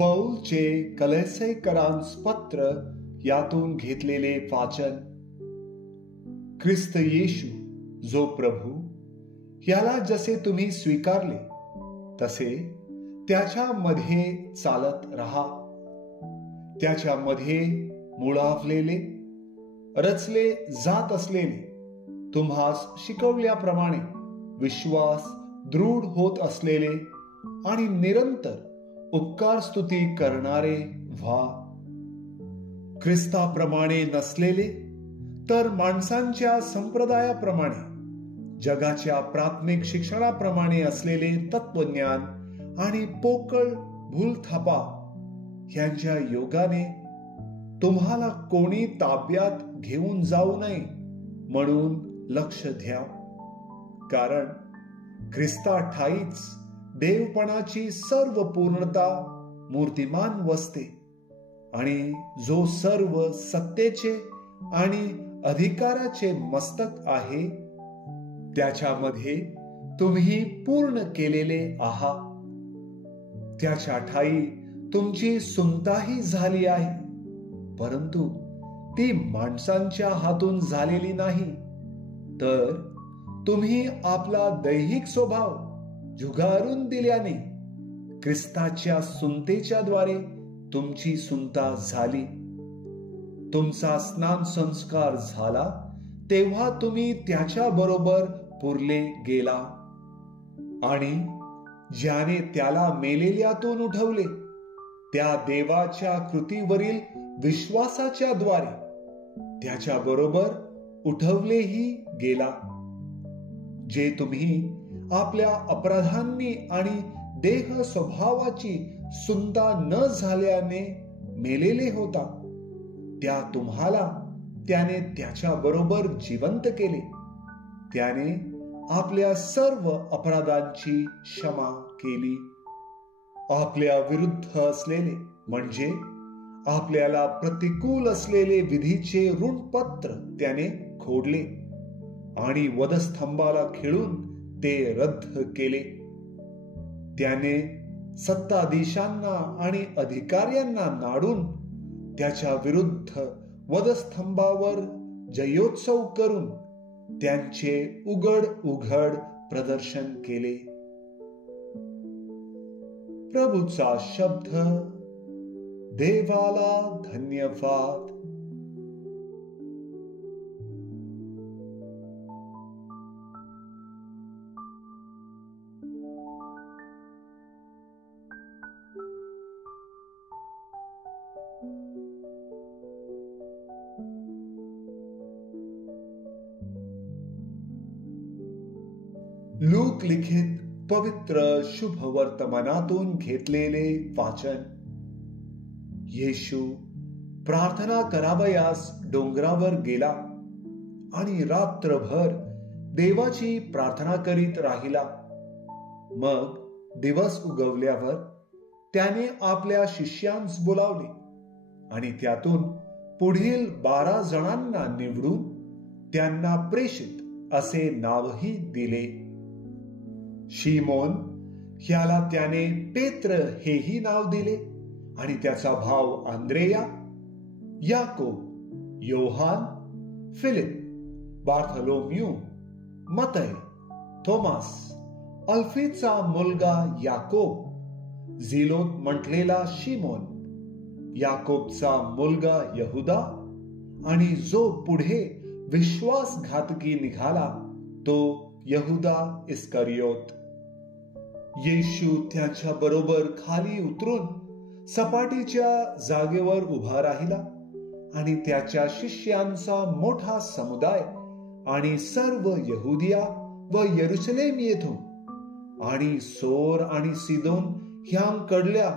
पौलचे कलैसेकरांस पत्र यातून घेतलेले वाचन. ख्रिस्त येशू जो प्रभू याला जसे तुम्ही स्वीकारले तसे त्याच्यामध्ये चालत राहा. त्याच्यामध्ये मुळावलेले रचले जात असलेले तुम्हास शिकवल्याप्रमाणे विश्वास दृढ होत असलेले आणि निरंतर उपकार स्तुती करणारे व्हा. ख्रिस्ताप्रमाणे नसलेले तर माणसांच्या संप्रदायाप्रमाणे जगाच्या प्राथमिक शिक्षणाप्रमाणे असलेले तत्वज्ञान आणि पोकळ भूलथापा यांच्या योगाने तुम्हाला कोणी ताब्यात घेऊन जाऊ नये म्हणून लक्ष द्या. कारण ख्रिस्ताठाईच देवपणाची सर्व पूर्णता मूर्तिमान वसते आणि जो सर्व सत्तेचे आणि अधिकाराचे मस्तक आहे त्याच्यामध्ये तुम्ही पूर्ण केलेले आहात. त्याच्या ठाई तुमची सुंताही झाली आहे, परंतु ती माणसांच्या हातून झालेली नाही, तर तुम्ही आपला दैहिक स्वभाव झुगारून दिल्याने ख्रिस्ताच्या सुंतेच्या द्वारे तुमची सुंता झाली. तुमचा स्नान संस्कार झाला तेव्हा तुम्ही त्याच्या बरोबर पुरले गेला आणि ज्याने त्याला मेलेल्यातून उठवले त्या देवाच्या कृतीवरील विश्वासाच्या द्वारे त्याच्या बरोबर उठवलेही गेला. जे तुम्ही आपल्या अपराधांनी आणि देह स्वभावाची सुंता न झाल्याने मेलेले होता त्या तुम्हाला त्याने त्याच्या बरोबर जिवंत केले. त्याने आपल्या सर्व अपराधांची क्षमा केली. आपल्या विरुद्ध असलेले म्हणजे आपल्याला प्रतिकूल असलेले विधीचे ऋणपत्र त्याने खोडले आणि वधस्तंभाला खिळून ते रद्द केले. त्याने सत्ताधीशांना आणि अधिकाऱ्यांना नाडून त्याच्या विरुद्ध वधस्तंभावर जयोत्सव करून त्यांचे उघड प्रदर्शन केले. प्रभूचा शब्द. देवाला धन्यवाद. लूक लिखित पवित्र शुभ वर्तमानातून घेतलेले वाचन. येशू प्रार्थना करावयास डोंगरावर गेला आणि रात्रभर देवाची प्रार्थना करीत राहिला. मग दिवस उगवल्यावर त्याने आपल्या शिष्यांस बोलावले आणि त्यातून पुढील 12 जणांना निवडून त्यांना प्रेषित असे नावही दिले. शिमोन ह्याला त्याने पेत्र हेही नाव दिले आणि त्याचा भाव आंद्रेया, याकोब, योहान, फिलिप, बार्थोलोम्यू, मत्तय, थोमास, अल्फीचा मुलगा याकोब, झिलोत म्हटलेला शिमोन, याकोबचा मुलगा यहुदा आणि जो पुढे विश्वासघातकी निघाला तो यहुदा इस्करियोत. येशू त्यांच्या बरोबर खाली उतरून सपाटीच्या जागेवर उभा राहिला आणि त्याच्या शिष्यांचा मोठा समुदाय आणि सर्व यहुदिया व यरुशलेम येथून आणि सोर आणि सिदोन ह्यांकडल्या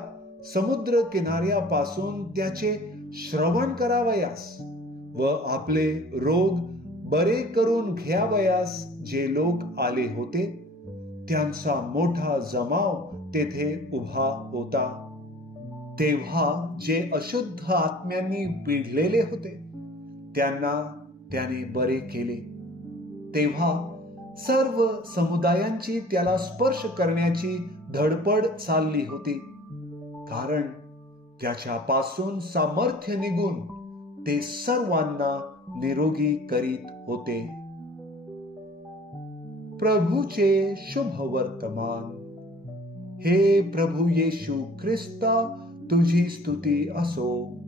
समुद्र किनाऱ्यापासून त्याचे श्रवण करावयास व आपले रोग बरे करून घ्यावयास जे लोक आले होते त्यांचा मोठा जमाव तेथे उभा होता. तेव्हा जे अशुद्ध आत्म्यांनी पिडलेले होते त्यांना त्याने बरे केले. तेव्हा सर्व समुदायांची त्याला स्पर्श करण्याची धडपड चालली होती, कारण त्याच्यापासून सामर्थ्य निघून ते सर्वांना निरोगी करीत होते. प्रभूचे शुभ वर्तमान. हे प्रभू येशू ख्रिस्ता, तुझी स्तुती असो.